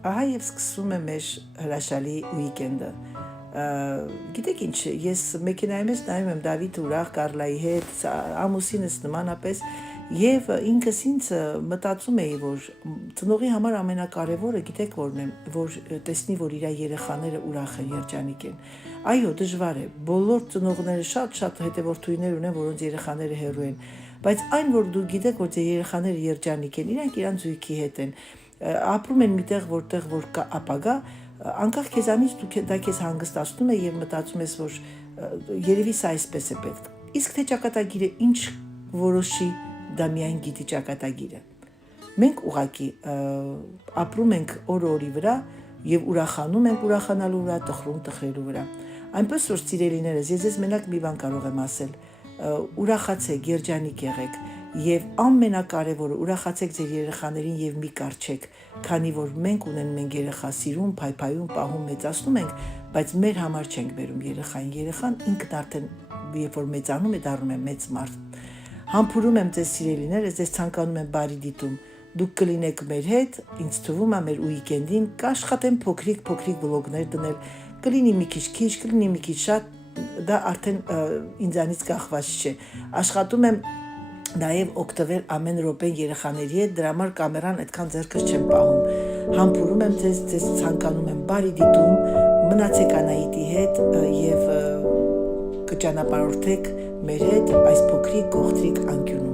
Ահա եւ սկսում է մեր հրաշալի ուիկենդը։ Գիտեք ինչ, ես մեքենայի մեջ նայում եմ Դավիթ ուրախ Կարլայի հետ, ամուսինս նմանապես եւ ինքս ինձ մտածում էի, որ ծնողի համար ամենակարևորը գիտեք որն է, որ տեսնի, որ իր երեխաները ուրախ են, երջանիկ են։ Այո, դժվար է։ Բոլոր ծնողները շատ հետևորդուներ ունեն, որոնց երեխաները հեռու են, բայց այն, որ դու գիտեք, որ ձեր երեխաները երջանիկ են, իրանք իրան զույգի հետ են, ապրում են միտեղ, որտեղ որ կա ապագա, անկախ քեզանից դա քեզ հանգստացնում է եւ մտածում ես, որ երևի սա այսպես է պետք։ Իսկ թե ճակատագիրը ինչ որոշի, դա միայն գիտի ճակատագիրը։ Մենք ուղղակի ապրում ենք օրի վրա եւ ուրախանում ենք ուրախանալու վրա, տխրում տխրելու վրա։ Այնպես որ սիրելիներս, ես ձեզ մենակ մի բան կարող եմ ասել, ուրախացեք, երջանիկ եղեք եւ ամենակարևորը ուրախացեք ձեր երեխաներին եւ մի կարճեք, քանի որ մենք ունենք երեխա սիրում, փայփայում, պահում, մեծացնում ենք, բայց մեր համար չենք բերում երեխային։ Երեխան ինքն արդեն երբ որ մեծանում է, դառնում է մեծ մարդ։ Համբուրում եմ ձեզ սիրելիներս, ձեզ ցանկանում եմ բարի դիտում։ Դուք կլինեք մեր հետ, ինձ թվում է մեր ուիկենդին կաշխատեմ փոքրիկ վլոգներ դնել, կլինի մի քիչ, կլինի մի քիչ շատ, դա արդեն ինձանից կախված չէ։ Աշխատում եմ նաև օգտվել ամեն րոպեն երեխաների հետ, դրա համար կամերան այդքան ձեռքս չեմ պահում։ Համբուրում եմ ձեզ ցանկանում եմ բարի դիտում, մնացեք Անահիտի հետ եւ կճանապարհորդեք մեր հետ այս փոքրիկ գողտրիկ անկյունում։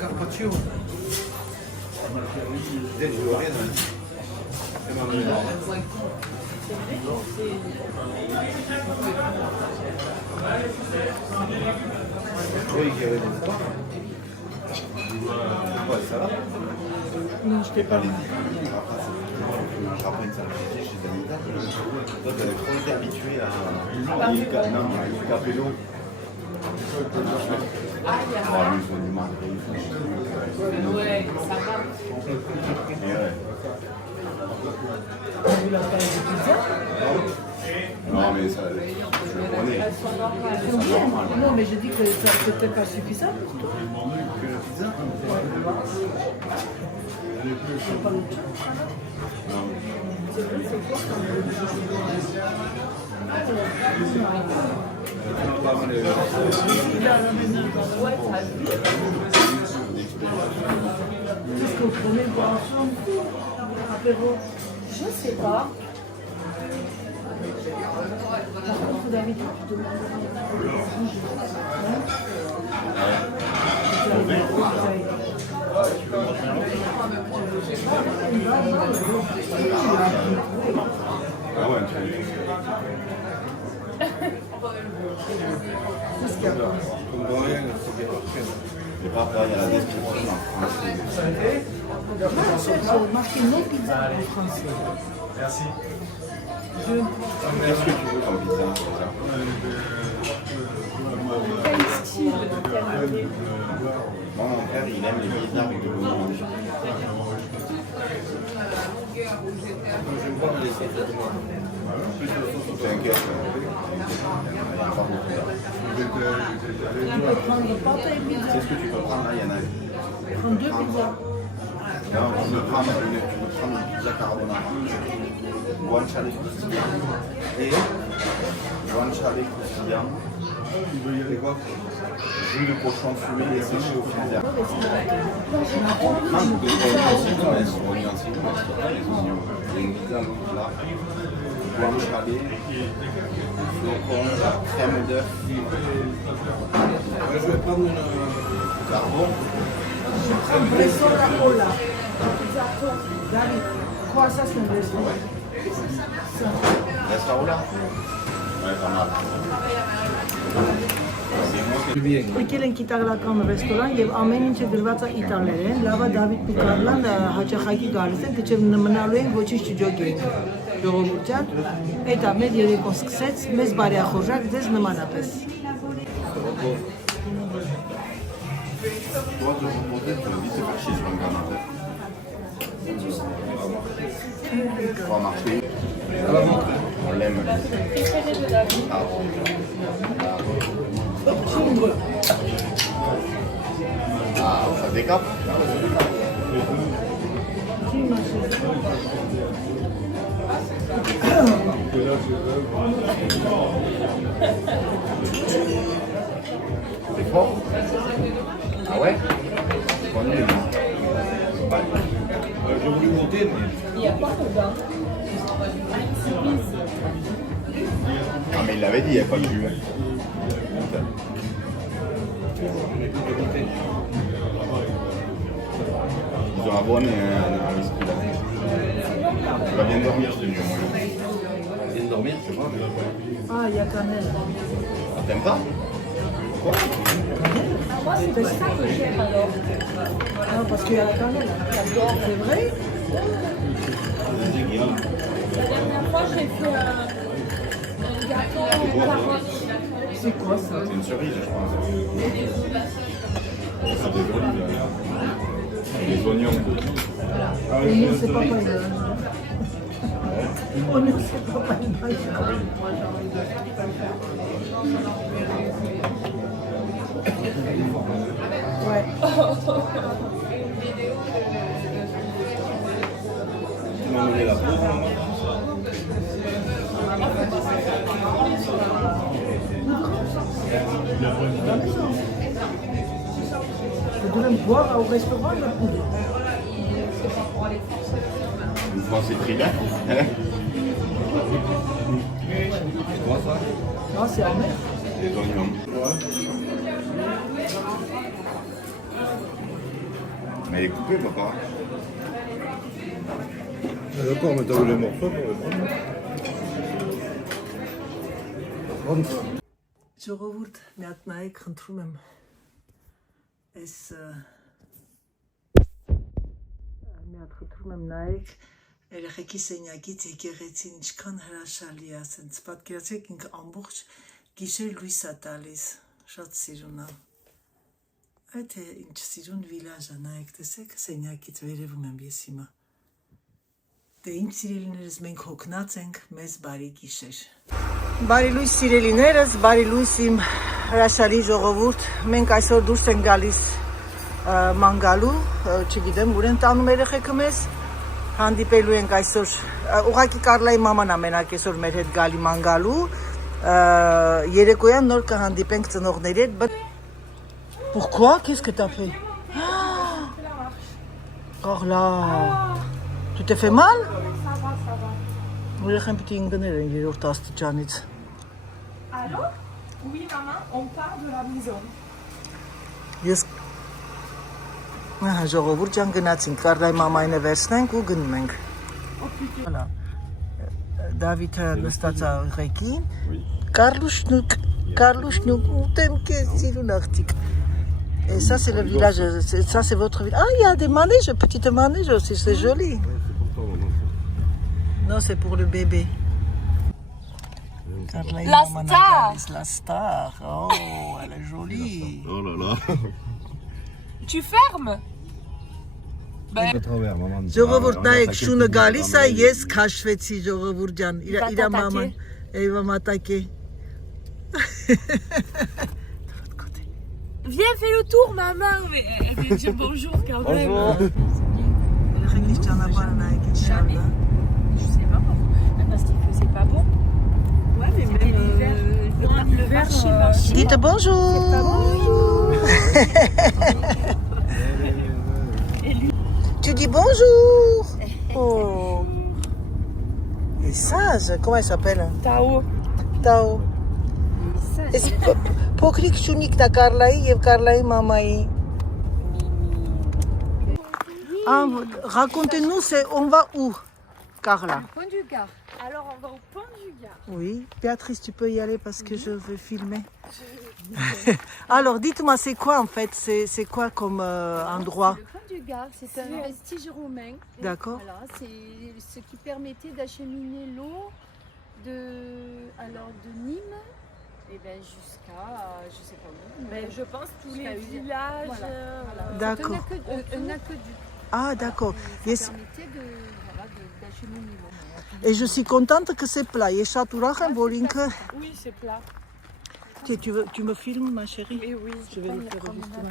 Carpaccio. Non, je t'ai pas dit. Toi, t'avais trop été habitué à Capello. Ouais, ça va. Ouais. Non, mais ça, je le connais. Non, mais je dis que ça c'est peut-être pas suffisant pour toi. Que la pizza C'est pas l'autre chose, ça va. Non. C'est vrai, c'est quoi Ouais, ça a vu. Qu'est-ce qu'on prenait boire ensemble? Apéro? Je sais pas. Par contre, David, tu demandes Ah ouais, comme dans rien, c'est pas pareil à la description en français. j'ai marqué non pizza en français. Merci. Qu'est-ce que tu veux comme pizza déjà? Quel style? Moi, mon père, il aime les pizzas avec de l'oignon. J'aime pas les sauces. T'inquiète. On peut prendre des pâtes et pizza. C'est ce que tu peux prendre là, il y en a. Prendre deux pizzas. Non, tu peux prendre une pizza carbonara. Guanciale croustillant. Et guanciale croustillant. C'est quoi? Jus de cochon fumé et séché au freezer. Non, vous pouvez prendre aussi, mais les oignons aussi. Les oignons. Il y a une pizza l'autre là. Guanciale, flocon, crème d'œuf. Je vais prendre une carbone. Un bresaola cola. Pizza con David. Quoi ça c'est un bresaola? Restaurant là? Ouais, pas mal. Եկել ենք իտալական ռեստորան եւ ամեն ինչը գրված է իտալերեն։ Լավա Դավիթ ու Կարլան հաճախակի գալիս են, դեռ մնալու են ոչինչ չջոգեն։ Ժողովուրդ, դա մեր երեկոն սկսեց, մեզ բարեխորժակ ձեզ նմանապես։ Toi, de ton côté, tu me dis c'est marché sur un canapé. On va marcher. On l'aime. Ah, ça décape. C'est fort. Ah ouais? On est nul. J'ai voulu monter, mais... Il y a quoi dedans? Ah mais il l'avait dit, il n'y a pas de jus. Ils ont abonné un whisky là. Tu vas bien dormir, c'est mieux moi. Bien dormir, je sais pas. Ah, il y a cannelle. Ah, t'aimes pas? Quoi? Moi, c'est ça que j'aime alors. Ah, parce qu'il y a la cannelle. J'adore. C'est vrai? La dernière fois, j'ai fait un gâteau aux carottes. C'est quoi ça? C'est une cerise, je pense. C'est des olives. Les oignons. Oignon, c'est pas pareil. Oignon, c'est pas pareil. Ouais. Tu m'as donné la peau, maman. Je devrais me boire au restaurant la poudre. Une fois c'est thriller. C'est quoi ça? Ah, c'est amer. Les oignons. Mais elle est coupée, papa. D'accord, mais t'as vu les morceaux pour le prendre. Ժողովուրդ, մի հատ նայեք, խնդրում եմ։ Այս մի հատ խնդրում եմ նայեք երեխեքի սենյակից եկեղեցին ինչքան հրաշալի է, ասենց պատկերացրեք ինքը ամբողջ գիշեր լույս է տալիս, շատ սիրուն է։ Այդ է ինչ սիրուն վիլաժ է, նայեք, տեսեք, սենյակից վերևում եմ ես հիմա։ Դե ինչ սիրելիներս, մենք հոգնած ենք, մեզ բարի գիշեր։ Բարի լույս սիրելիներս, բարի լույս իմ հրաշալի ժողովուրդ, մենք այսօր դուրս ենք գալիս մանգալու, չգիտեմ, ուր են տանում երեխեքը մեզ, հանդիպելու ենք այսօր, ուղղակի Կարլայի մաման ամենակ այսօր մեր հետ գալի մանգալու, երեկոյան նոր կհանդիպենք ծնողների հետ, Pourquoi? Qu'est-ce que t'as fait? Carla, tu t'es fait mal? Ça va. Երեխան պիտի ընկներ են երրորդ աստիճանից։ Allô? Oui, maman, on part de la maison. Ես ժողովուրդ ջան գնացինք, Կարլայի մամային է վերցնենք ու գնում ենք։ Հələ Դավիթը նստած է ղեկին։ Կարլուշնուկ, ուտեմ քեզ սիրուն աղջիկ։ Et ça c'est le village, ça c'est votre village. Ah, il y a des manèges, petites manèges aussi, c'est joli. Non, c'est pour le bébé. La star. La star. Oh, elle est jolie. Oh là là. Tu fermes? À travers, maman. Ժողովուրդ նայեք, շունը գալիս է, ես քաշվեցի ժողովուրդ ջան, իր մաման, Էվա մատակե։ Viens, fais le tour, maman. Mais elle veut dire bonjour quand même. Երեխեքից ճանապարհը նայեք Jamais. ինչա։ Je sais pas pourquoi. Parce qu'il faisait pas bon. Ouais, mais même l'hiver. Le marché. Dites bonjour. Tu dis bonjour. Oh. Et sage, comment elle s'appelle? Tao. Tao. Est-ce que փոքրիկ շունիկն է Կարլայի եւ Կարլայի մամայի։ Racontez-nous, on va où? Par là. Pont du Gard. Alors on va au pont du Gard. Oui. Béatrice, tu peux y aller parce que je veux filmer. Alors, dites-moi, c'est quoi en fait? C'est quoi comme endroit? Le pont du Gard, c'est un vestige romain. D'accord. Voilà, c'est ce qui permettait d'acheminer l'eau de Nîmes et ben jusqu'à je sais pas où. Mais je pense tous Jusqu'à les Uvira. villages. Voilà. D'accord. C'est un aqueduc. Ah, d'accord. Ça Yes. permettait d'acheminer l'eau. Et je suis contente que c'est plat. Et Chaturachem, Bolinka. Oui, c'est plat. Tu me filmes, ma chérie? Oui, oui. Je vais le faire justement.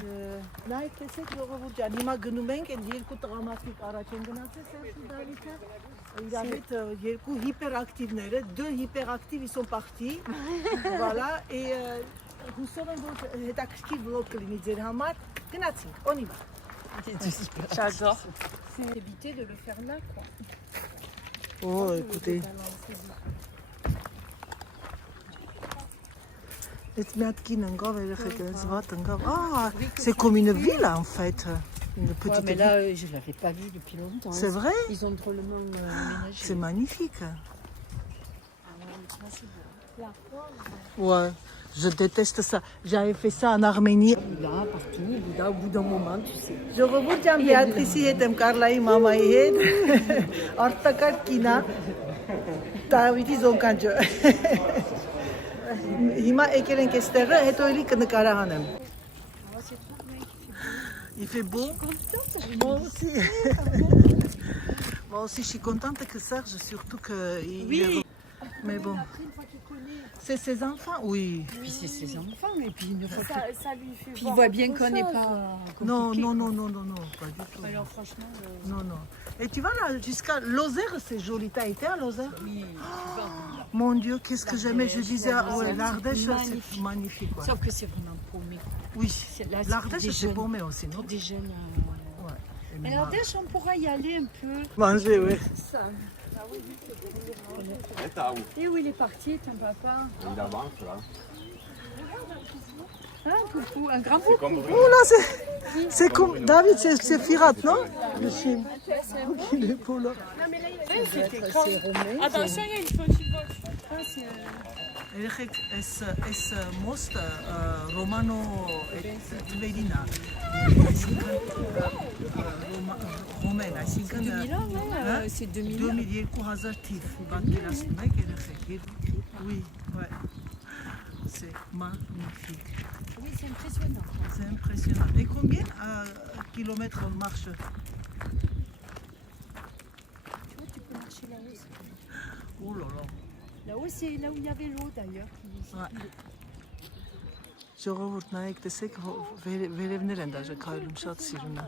Նա այդպես ժողովուրդ ջան, հիմա գնում ենք այդ երկու տղամարդիկ առաջ են գնացել Սերժի Դավիթը, իրար հետ երկու հիպերակտիվները, deux hyperactifs ils sont partis. Voilà et հուսով եմ որ հետաքրքիր վլոգ կլինի ձեր համար։ Գնացինք, on y va. J'adore. C'est éviter de le faire là quoi. Oh, écoutez. Ah, c'est comme une ville en fait. Une petite Ouais, mais ville. là, je ne l'avais pas vu depuis longtemps. C'est vrai? Ils ont drôlement ménagé. C'est magnifique. Ah ouais, ça, c'est beau. Ouais, je déteste ça. J'avais fait ça en Arménie. Là, partout, là, au bout d'un moment, tu sais. Ժողովուրդ ջան, Բեատրիսի հետ եմ, Կարլայի մամայի հետ։ Արտակարգ կինա։ Դավիթի զոնկանջը։ Հիմա եկել ենք այստեղը, հետո էլի կնկարահանեմ։ Il fait beau. Moi aussi. Moi aussi, je suis contente que Serge, surtout que... Oui. Mais bon. C'est ses enfants? Oui. Puis c'est ses enfants, et puis une fois Ça lui fait puis il voir voit autre bien qu'on n'est chose. pas Non, compliqué. non, non, non, non, non, pas du tout. Alors franchement, Non, non. Et tu vas là jusqu'à Lozère, c'est joli. T'as été à Lozère? oui, tu vas. Mon Dieu, qu'est-ce que j'aimais. Je disais, ouais, l'Ardèche, c'est magnifique. magnifique. Ouais. Sauf que c'est vraiment paumé. Oui, Là, c'est l'Ardèche, des c'est jeunes. paumé aussi, non? Pour des jeunes. Ouais. Mais l'Ardèche, on pourra y aller un peu. Manger, oui. Et où il est parti, ton papa? Il avance là. Hein, coucou, un grand C'est comme Oh là, c'est comme... David, c'est Firat, non? Le film. Il est beau là. C'était quand... Attention, il y a une petite voiture. Երեխեք, այս մոստը Ռոմանո Տվերինա, այսինքն Ռոմեն, այսինքն 2000 ans, ouais, c'est 2000 ans. 2000 թիվ, պատկերացնում եք երեխեք, oui, ouais, c'est magnifique, Oui, c'est impressionnant. c'est impressionnant. Et combien kilomètres on marche? Tu vois, tu peux marcher là-haut. Oh là là. Là-haut, c'est là où il y avait l'eau d'ailleurs. Ժողովուրդ նայեք, տեսեք, վերևներ են դաժե քայլում, շատ սիրուն է։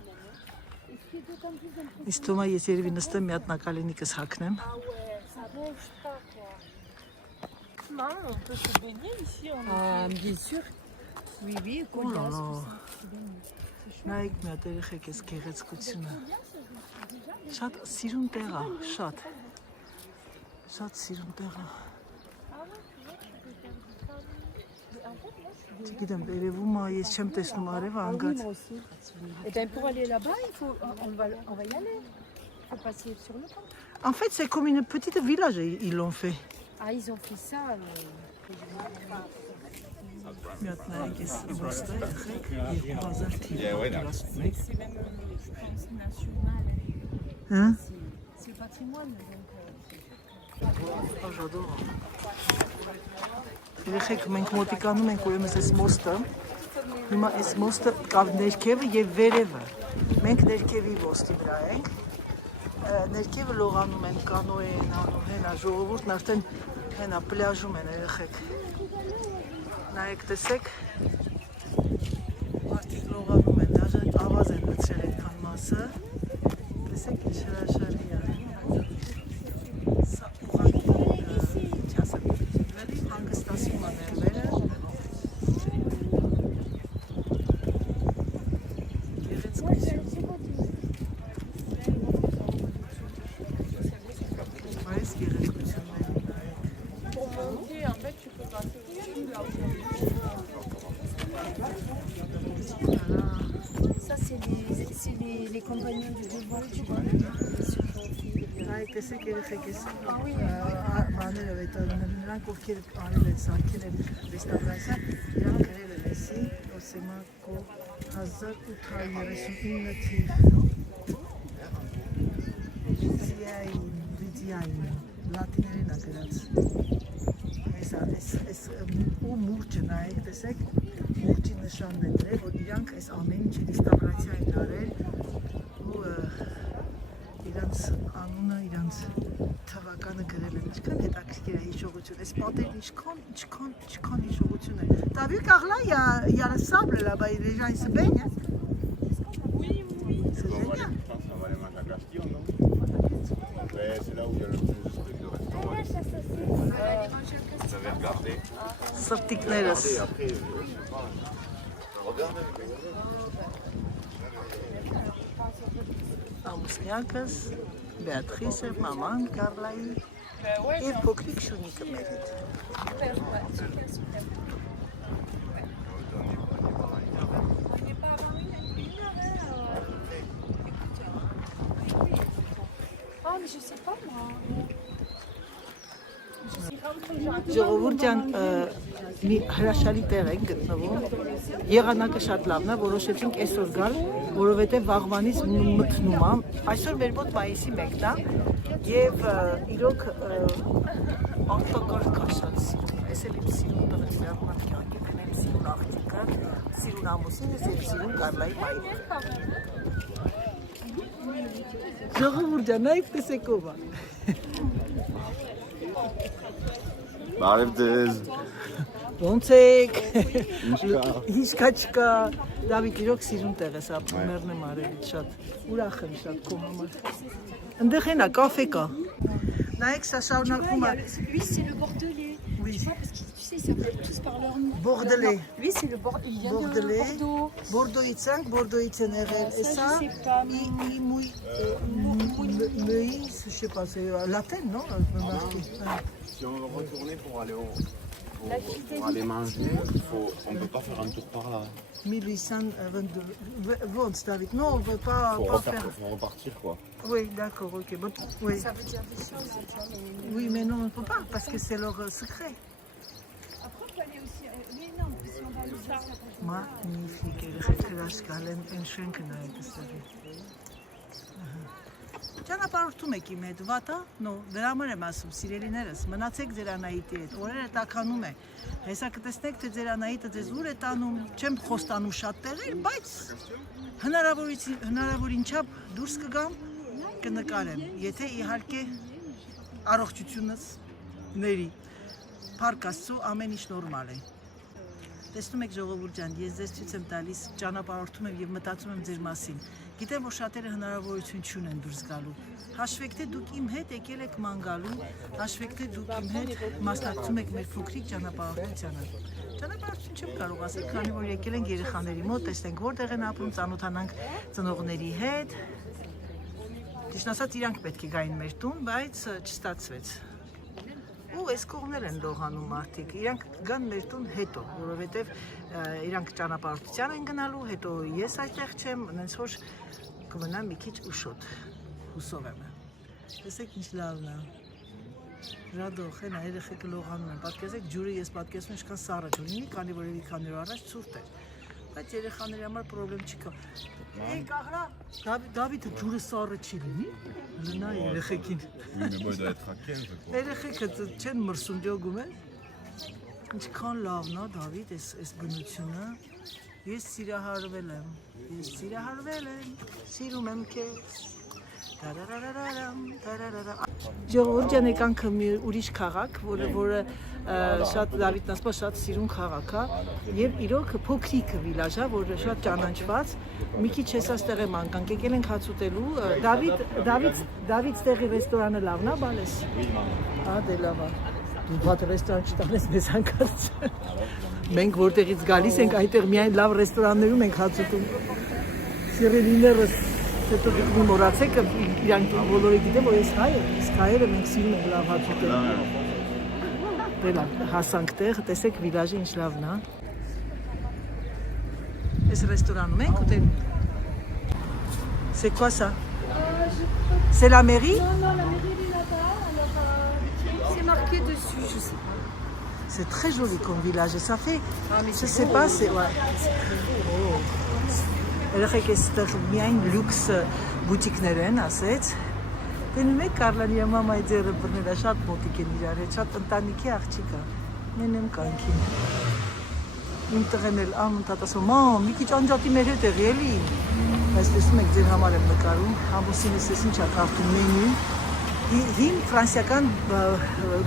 Իսկ թվում է ես երևի նստեմ մի հատ նակալենիկս հագնեմ։ Maman, on peut se baigner ici. Bien sûr. Oui, oui, Oh là Cognac, là։ tout ça. Նայեք մի հատ երեխեք այս գեղեցկությունը։ Շատ սիրուն տեղ է, շատ։ Շատ սիրուն տեղ է։ Չգիտեմ, երևում է, ես չեմ տեսնում արևը անգած։ Et bien pour aller là-bas, on va y aller. Il faut passer sur le pont. En fait, c'est comme une petite village, ils l'ont fait։ Ah, ils ont fait ça. Մի հատ նայեք այս ոստը, երեխեք, 2000 թիվ։ պատկերացնում եք։ C'est même, je pense, national. Hein? C'est le patrimoine. Donc, Ah, j'adore. Երեխեք, մենք մոտիկանում ենք ուրեմն այս մոստը։ Հիմա այս մոստը կա ներքևը եւ վերևը։ Մենք ներքևի ոստի վրա ենք։ Ներքևը լողանում են, կանոե են անում, հենա ժողովուրդն արդեն հենա պլաժում են երեխեք։ Նայեք, տեսեք։ Մարդիկ լողանում են, դաժե ավազ են լցրել այդքան մասը։ Տեսեք, ինչ հրաշալի է։ Սա ուղղակի ինչ ասեմ, վերի հանգստացում է ներվերը։ Գեղեցկություն։ Այս գեղեցկություններն նայեք։ Pour monter, en fait, tu peux passer aussi là où ça, c'est les compagnons du devoir, tu vois. Նայեք, տեսեք երեխեք էս բաները նրանք ովքեր արել են սարքել են ռեստավրացիա, իրանք գրել են էսի Օսեմակո 1839 թիվ վիդիային լատիներեն ա գրած այս ու մուրճը նայեք տեսեք մուրճի նշանն է դրել որ իրանք այս ամեն ինչը ռեստավրացիա են արել ու իրանց անունը, իրանց թվականը գրել են, ինչքան հետաքրքիր է հիշողություն, այս պատերն ինչքան հիշողություն է։ T'as vu Carla, il y a le sable là-bas, les gens ils se baignent. Hein? Oui. C'est génial. Je pense qu'on va aller manger à Castillon, non? C'est là où il y a le plus de restaurants. Vous avez regardé? Սրտիկներս։ Après, je sais pas. Regarde. Ամուսնյակս, Բեատրիսը, մաման Կարլայի և փոքրիկ Շունիկը մեր հետ։ Ah, mais je sais pas moi. Ժողովուրդ ջան, մի հրաշալի տեղ ենք գտնվում, եղանակը շատ լավն է, որոշեցինք այսօր գալ, որովհետև վաղվանից մթնում եմ, այսօր մեր մոտ մայիսի 1-ն է և իրոք արտակարգ շատ սիրուն, այս էլ իմ սիրուն տղս վերնատ կյանքի, մեն եմ սիրուն աղջիկը, սիրուն ամուսինս և սիրուն Կարլայի մայրը։ Ժողովուրդ ջան, նայեք տեսեք ով է։ Բարև ձեզ։ Ոնց եք։ Ինչկա։ Ինչկա չկա։ Դավիթ իրոք սիրուն տեղ ես ապրումերն եմ արելից շատ։ Ուրախ եմ շատ քո համար։ Այնտեղ են կաֆե կա։ Նայեք սա շարունակում է։ Lui, c'est le bordelais. Oui. Tu vois, parce que tu sais, ils s'appellent tous par leur nom. Bordelais. Lui, c'est le bordelais. Il vient Bordelais. de Bordeaux. Բորդոյից ենք, բորդոյից են եղել։ Ça, je sais pas. Մույս, je sais pas, c'est latin, non? Si on veut retourner pour aller manger, on ne peut pas faire un tour par là. 1822. Ոնց, David? Non, on ne veut pas faire. Faut repartir quoi. Oui, d'accord, ok. Bon, oui. Ça veut dire des choses, tu vois, mais... Oui, mais non, on ne peut pas, parce que c'est leur secret. Après, on peut aller aussi... Oui, non, si on va aller ça. Magnifique, երեխեքրաշ գալեն են շենքը նայեք ստեղի։ Ճանապարհորդում եք իմ հետ, վատա, նո, դրա համար եմ ասում, սիրելիներս, մնացեք ձեր Անահիտի հետ, օրերը տաքանում է, հեսա կտեսնեք, թե ձեր Անահիտը ձեզ ուր է տանում, չեմ խոստանում շատ տեղեր, բայց հնարավորին չափ դուրս կգամ, կնկարեմ, եթե իհարկե առողջությունս ների, Փառք Աստծո, ամեն ինչ նորմալ է։ Տեսնում եք ժողովուրդ ջան, ես ձեզ ցույց եմ տալիս, ճանապարհորդում եմ եւ մտածում եմ ձեր մասին։ Գիտեմ, որ շատերը հնարավորություն չունեն դուրս գալու։ Հաշվեք թե դուք իմ հետ եկել եք ման գալու, հաշվեք թե դուք իմ հետ մասնակցում եք մեր փոքրիկ ճանապարհորդությանը։ Ճանապարհորդություն չեմ կարող ասել, քանի որ եկել ենք երեխաների մոտ, տեսնենք որտեղ են ապրում, ծանոթանանք ծնողների հետ։ Ճիշտ ասած, իրանք պետք է գային մեր տուն, բայց չստացվեց։ Ու այս կողմներ են լողանում մարդիկ, իրանք գան մեր տուն հետո, որովհետև իրանք ճանապարհորդության են գնալու, հետո ես այդտեղ չեմ, նենց որ կմնամ մի քիչ ուշոտ, հուսով եմ։ Տեսեք ինչ լավն է, ռադող, հենա երեխեքը լողանում են, պատկերացեք ջուրը ես պատկերացնում ինչքան սառը ջուրինի, քանի որ էլի քանի օր առաջ ցուրտ էր, բայց երեխաների համար պրոբլեմ չկա։ Եկ աղրա, Դավիթը ջուրը սառը չի լինի, լնա երեխեքին։ Oui, mais moi, il doit être à 15 quoi. Երեխեքը չեն մրսում ջոգում են։ Ինչքան լավն է Դավիթ այս բնությունը։ Ես սիրահարվել եմ, սիրում եմ քեզ։ Ժողովուրդ ջան, եկանք մի ուրիշ քաղաք, որը շատ Դավիթն ասում է շատ սիրուն քաղաք է, եւ իրոք փոքրիկ վիլաժ է, որը շատ ճանաչված։ Մի քիչ հեսա ստեղ եմ անկանք, եկել ենք հաց ուտելու։ Դավիթ ստեղի ռեստորանը լավն է, բալես։ Հա, դե լավ է։ Դու բաց ռեստորան չտանես մեզ հանկարծ։ Մենք որտեղից գալիս ենք, այդտեղ միայն լավ ռեստորաններում ենք հաց ուտում։ Սիրելիներս հետո դու մոռացեք, իրանք բոլորը գիտեն, որ ես հայ եմ, իսկ հայերը մենք սիրում ենք լավ հաց ուտել։ Դե լավ, հասանք տեղ, տեսեք վիլաժը ինչ լավն է։ Այս ռեստորանում ենք ուտել։ C'est quoi ça? C'est la mairie? Non, la mairie est là. marqué dessus, je sais pas. C'est très joli comme village. Et ça fait, Ah, mais je c'est sais beau, pas, hein. c'est... Ouais. Oh. Երեք էստեղ միայն լյուքս բուտիկներ են, ասեց։ Տենում եք Կարլանի մամայի ձերը բռները շատ մոտիկ են իրար հետ, շատ ընտանիքի աղջիկ է։ Մենեմ կանքին։ Իմ տղեն էլ անընդհատ ասում, մամ, մի քիչ անջատի մեր հետ եղի էլի։ Բայց տեսնում եք ձեր համար եմ նկարում, ամուսինս էս ինչ է կարդում մենյու։ Հին ֆրանսիական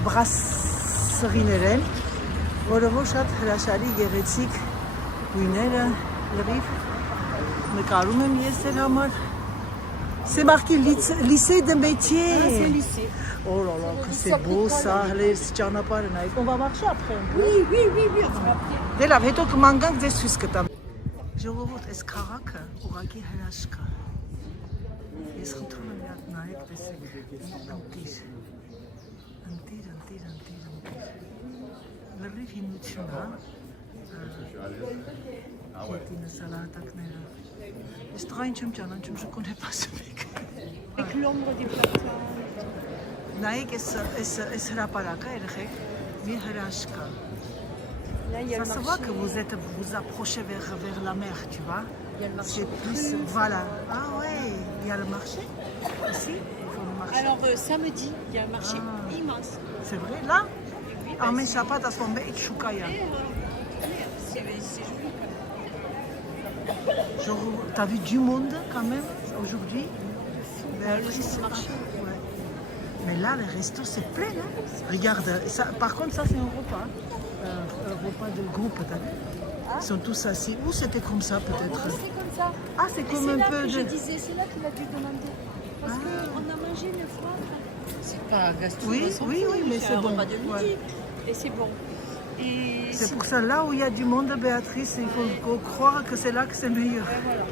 բղասղիներ են, որը որ շատ հրաշալի գեղեցիկ գույները լրիվ նկարում եմ ես ձեր համար։ C'est marqué lycée de métier. Ah, c'est le lycée. Oh là là, que c'est beau ça. Les ճանապարհը նայեք։ On va marcher après. Oui, oui, oui, oui, on va après. Դե լավ, հետո կմանկանք ձեզ ցույց կտամ։ Ժողովուրդ, այս քաղաքը ուղղակի հրաշք է։ Ես խնդրում եմ մի հատ նայեք, տեսեք։ Ընտիր։ Լրիվ հիմնություն է։ Հետինը սալատակները։ Ես տղային չեմ ճանաչում, je connais pas ce mec։ Avec l'ombre des platanes. Նայեք, այս հրապարակը երեխեք, մի հրաշք է։ Là, il y a Ça le se marché. voit que vous approchez vers la mer, tu vois. Il y a le marché. C'est plus, voilà. Ah ouais, il y a le marché ici. Il faut le marché. Alors, samedi, il y a un marché Ah. immense. C'est vrai, là. Oui, Ah mais ça pas à son bec choukaya. c'est joli. Genre, t'as vu du monde quand même aujourd'hui. Le jour du marché. Ouais. Mais là, les restos c'est plein, hein. Regarde, ça, par contre ça c'est un repas. Un repas de groupe, t'as vu. Ils sont tous assis. Ou c'était comme ça peut-être. C'est comme ça. Ah, c'est Et comme c'est un là peu que je de... disais, c'est là qu'il a dû demander. Parce qu'on a mangé une fois. C'est pas un resto. Oui, oui, mais c'est un bon. repas de midi. Ouais. Et c'est bon. Et C'est pour ça, là où il y a du monde, Béatrice, il faut croire que c'est là que c'est meilleur. voilà.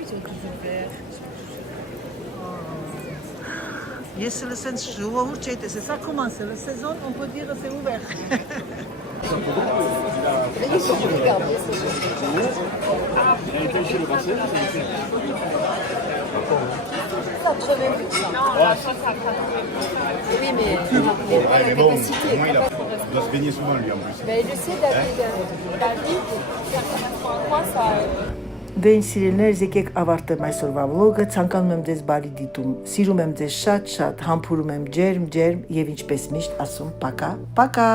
Ils ont tout ouvert. Yes, le sens ժողովուրդ չէ, c'est ça commence, la saison, on peut dire c'est ouvert. Oui, mais Mais bon, au moins, il doit se baigner souvent, lui, en plus. je sais, David, ça... Դե ինձ սիրելիներ, եկեք ավարտեմ այսօրվա վլոգը, ցանկանում եմ ձեզ բարի դիտում, սիրում եմ ձեզ շատ, համբուրում եմ ջերմ եւ ինչպես միշտ ասում, պակա, պակա։